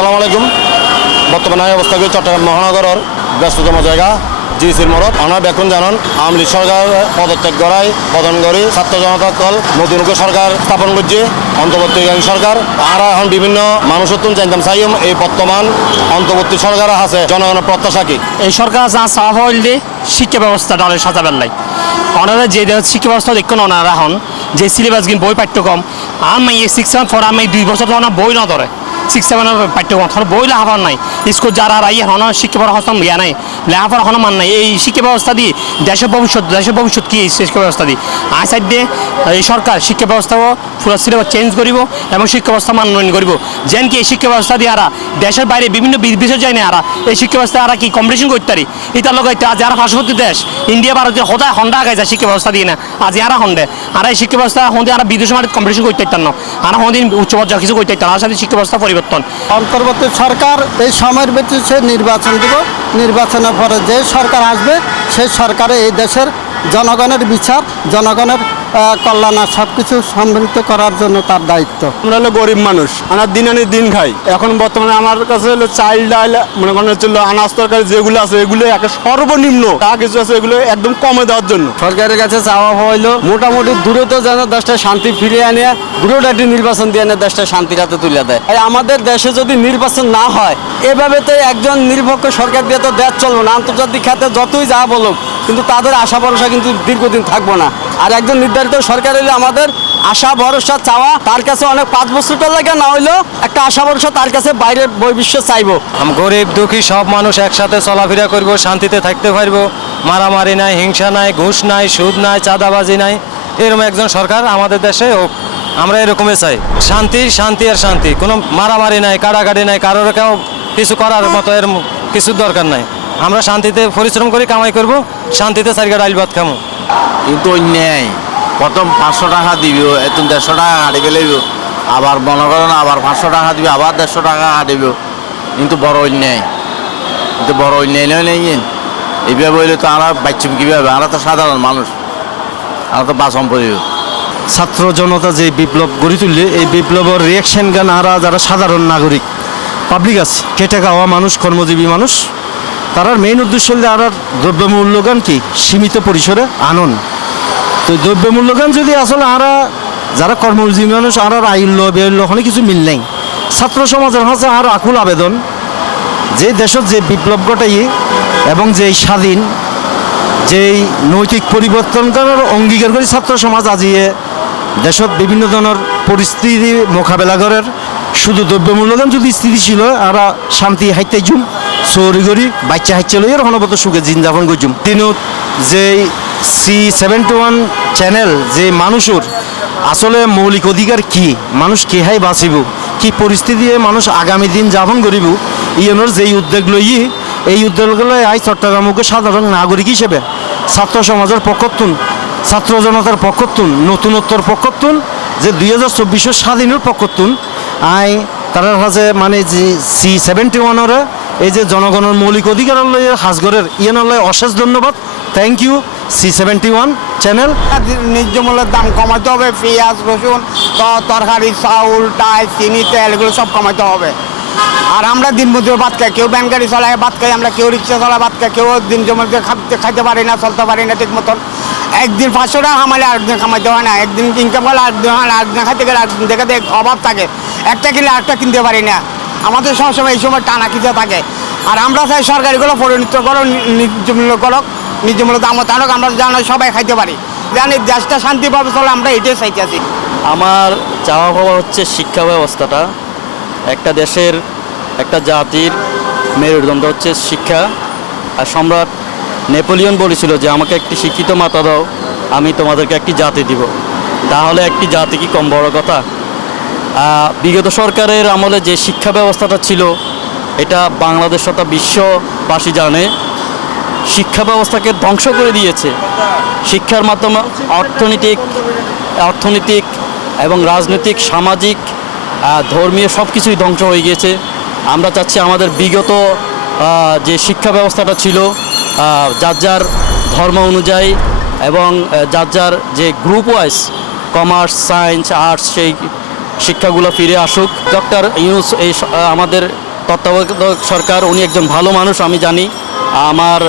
আসসালামু আলাইকুম। বর্তমানে আমি অবস্থা করি চট্টগ্রাম মহানগরের ব্যস্ততম জায়গা, জিসির মরত আমরা বেকুন জানান, আওয়ামী লীগ সরকার পদত্যাগ করাই পতন করি ছাত্র জনতা দল নতুন সরকার স্থাপন করছে, অন্তর্বর্তীকালীন সরকার। আর এখন বিভিন্ন মানুষ তুন জানতাম চাইম এই বর্তমান অন্তর্বর্তী সরকার আছে, জনগণের প্রত্যাশা কি? এই সরকার যা চাওয়া হইলে শিক্ষা ব্যবস্থা ডালে সাজাবেন নাই। ওনারা যে শিক্ষা ব্যবস্থা দেখুন ওনারা হন যে সিলেবাস গিন বই পাঠ্যক্রম, আমি সিক্স সেভেন ফোর আমি দুই বছর ওনার বই না ধরে। সিক্স সেভেনের পাঠ্যক্রম তখন বই লেখাপড় নাই স্কুল যারা রাই হন, শিক্ষা পড়া হস্তম জ্ঞান নাই। লেখাপড়া হন মান নাই। এই শিক্ষা ব্যবস্থা দিয়ে দেশের ভবিষ্যৎ দেশের ভবিষ্যৎ কি শিক্ষা ব্যবস্থা দিয়ে আই সাইড দিয়ে এই সরকার শিক্ষা ব্যবস্থাও পুরো সিলেবাস চেঞ্জ করিব এবং শিক্ষা ব্যবস্থা মানন করিব। যেন কি এই শিক্ষা ব্যবস্থা দিয়ে আরা দেশের বাইরে বিভিন্ন বিষয় যায় না আরা, এই শিক্ষা ব্যবস্থা আরা কি কম্পিটিশন করতে পারি? এটার লগে আজ যারা পার্শ্ববর্তী দেশ, ইন্ডিয়া, ভারতের সদায় হন্ডা আগাই যায় শিক্ষা ব্যবস্থা দিয়ে না। আজ আরা হন্ডে। আর এই শিক্ষা ব্যবস্থা হন্ডে আর বিদেশ মাটিতে কম্পিটিশন করতে পারতাম না। আর হন্দিন উচ্চ পর্যায়ে কিছু করতে পারতাম আর সাথে শিক্ষা ব্যবস্থা পরিবর্তন। অন্তর্বর্তী সরকার এই সময়ের ভিত্তিতে নির্বাচন দিব। নির্বাচনের পরে যে সরকার আসবে, সেই সরকারে এই দেশের জনগণের বিচার, জনগণের কল্যাণ সব কিছু সম্মিলিত করার জন্য তার দায়িত্ব। আমরা হলো গরিব মানুষ আমরা দিন আনি দিন খাই। এখন বর্তমানে আমার কাছে হলো চাল ডাল মনে করেন হচ্ছে হলো আনাজ তরকারি যেগুলো আছে এগুলো একে সর্বনিম্ন যা কিছু আছে এগুলো একদম কমে দেওয়ার জন্য। সরকারের কাছে চাওয়া হইল মোটামুটি দ্রুত যেন দেশটা শান্তি ফিরিয়ে আনে দ্রুত একটি নির্বাচন দিয়ে এনে দেশটা শান্তির হাতে তুলে দেয়। আর আমাদের দেশে যদি নির্বাচন না হয় এভাবে তো একজন নিরপেক্ষ সরকার দিয়ে তো দেশ চলবে না। আন্তর্জাতিক খাতে যতই যা বলুক কিন্তু তাদের আশা ভরসা কিন্তু দীর্ঘদিন থাকব না। আর একজন নির্ধারিত সরকার হলে আমাদের আশা ভরসা চাওয়া তার কাছে অনেক পাঁচ বছরটা লাগে না হইলেও একটা আশা ভরসা তার কাছে বাইরের বৈবিশ্ব চাইব। আম গরিব দুঃখী সব মানুষ একসাথে চলাফেরা করব শান্তিতে থাকতে পারব। মারামারি নাই হিংসা নাই ঘুষ নাই সুদ নাই চাঁদাবাজি নাই। এরকম একজন সরকার আমাদের দেশে হোক আমরা এরকমই চাই। শান্তি শান্তি আর শান্তি। কোনো মারামারি নাই কাড়াকাড়ি নাই কারোর কেউ কিছু করার মতো এর কিছু দরকার নাই। আমরা শান্তিতে পরিশ্রম করে কামাই করব শান্তিতে চারিগা ডাইল ভাত খামো। কিন্তু অন্যায়। প্রথম পাঁচশো টাকা দিবি এত দেড়শো টাকা হাঁটি ফেলাইব আবার মনে করেন আবার পাঁচশো টাকা দিবি আবার দেড়শো টাকা হাঁটিব কিন্তু বড় অন্যায়। কিন্তু বড় অন্যায় নয় নেই এইভাবে বললে তো আমরা বাচ্চুম কীভাবে? আমরা তো সাধারণ মানুষ। আমরা তো বাসম পড়িব। ছাত্র জনতা যে বিপ্লব গড়ে তুললে এই বিপ্লবের রিয়াকশন গান আরা যারা সাধারণ নাগরিক পাবলিক আছে খেটে খাওয়া মানুষ কর্মজীবী মানুষ তারার মেইন উদ্দেশ্য হলে আর দ্রব্যমূল্য গান কি? সীমিত পরিসরে আনন। তো দ্রব্যমূল্য গান যদি আসলে আরা, যারা কর্মজীবী মানুষ আর আর আইল্য বেইল্য ওখানে কিছু মিল নাই। ছাত্র সমাজের কাছে আর আকুল আবেদন, যে দেশত যে বিপ্লব ঘটাই এবং যে স্বাধীন, যেই নৈতিক পরিবর্তন করার অঙ্গীকার করে ছাত্র সমাজ আজিয়ে দেশত বিভিন্ন ধরনের পরিস্থিতি মোকাবেলা করার, শুধু দ্রব্যমূল্যদান যদি স্থিতিশীল হয়, আর শান্তি হাইতে জুম চৌরি করি, বাচ্চা হাইতে লই আর হনবত সুখে দিন যাপন করছুম দিনত যে সি সেভেন্টি ওয়ান চ্যানেল যে মানুষের আসলে মৌলিক অধিকার কি, মানুষ কে হাই বাঁচিব, কি পরিস্থিতি মানুষ আগামী দিন যাপন করিব, ইয়নের যেই উদ্যোগ লই এই উদ্যোগগুলো আই চট্টগ্রামকে সাধারণ নাগরিক হিসেবে, ছাত্র সমাজের পক্ষতুন ছাত্র জনতার পক্ষতুন নতুনত্বর পক্ষতুন যে দুই হাজার চব্বিশের স্বাধীনের পক্ষতুন আই তারা কাছে মানে যে সি সেভেন্টি ওয়ানের এই যে জনগণের মৌলিক অধিকার হাজগরের ইয়েনলয় অশেষ ধন্যবাদ। Thank you C seventy one channel ন্যায্য মূল্যের দাম কমাতে হবে, পেঁয়াজ, রসুন তরকারি, চাউল ডাল চিনি, তেল, এগুলো সব কমাতে হবে। আর আমরা দিন মজুর ভাত খাই, কেউ ব্যান গাড়ি চালায়, ভাত খাই, আমরা কেউ রিক্সা চালায়, ভাত খাই, কেউ দিন জমিতে খাতে খাইতে পারি না, চলতে পারি না ঠিক মতন। একদিন পাঁচশো টাকা কামালে আরেকদিন কামাইতে হয় না, একদিন ইনকাম করলে আরেকদিন হয় না আরেকদিন খাইতে গেলে আরেকদিন দেখে দেখ অভাব থাকে। একটা কিনলে আরেকটা কিনতে পারি না। আমাদের সবসময় এই সময় টানা খিচে থাকে। আর আমরা চাই সরকারিগুলো পরিণত করো ন্যায্যমূল্য করো ন্যায্যমূল্য দাম তারক আমরা জানো সবাই খাইতে পারি। জানি দেশটা শান্তিভাবে চলে, আমরা এটাই চাইতেছি আমার চাওয়া পাওয়া হচ্ছে শিক্ষা ব্যবস্থাটা। একটা দেশের, একটা জাতির মেরুদণ্ড হচ্ছে শিক্ষা। আর সম্রাট নেপোলিয়ন বলেছিল যে, আমাকে একটি শিক্ষিত মাতা দাও, আমি তোমাদেরকে একটি জাতি দিব। তাহলে একটি জাতি কি কম বড় কথা? বিগত সরকারের আমলে যে শিক্ষা ব্যবস্থাটা ছিল, এটা বাংলাদেশ তথা বিশ্ববাসী জানে। শিক্ষা ব্যবস্থাকে ধ্বংস করে দিয়েছে। শিক্ষার মাধ্যমে অর্থনৈতিক অর্থনৈতিক এবং রাজনৈতিক, সামাজিক ধর্মীয় সব কিছুই ধ্বংস হয়ে গিয়েছে। আমরা চাচ্ছি আমাদের বিগত যে শিক্ষা ব্যবস্থাটা ছিল যার যার ধর্ম অনুযায়ী এবং যার যার যে group wise commerce science arts সেই শিক্ষাগুলো ফিরে আসুক। ডক্টর ইউনুস, এই আমাদের তত্ত্বাবধায়ক সরকার, উনি একজন ভালো মানুষ, আমি জানি। আমার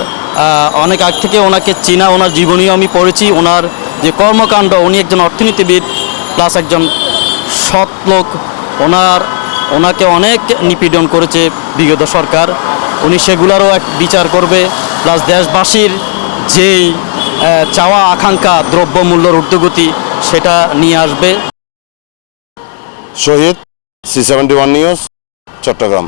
অনেক আগ থেকে ওনাকে চেনা, ওনার জীবনীও আমি পড়েছি। ওনার যে কর্মকাণ্ড, উনি একজন অর্থনীতিবিদ, প্লাস একজন সৎ লোক। ওনার, ওনাকে অনেক নিপীড়ন করেছে বিগত সরকার। উনি সেগুলোরও এক বিচার করবে। প্লাস দেশবাসীর যেই চাওয়া আকাঙ্ক্ষা দ্রব্যমূল্যর ঊর্ধ্বগতি, সেটা নিয়ে আসবে। Shahid C seventy one news Chittagong.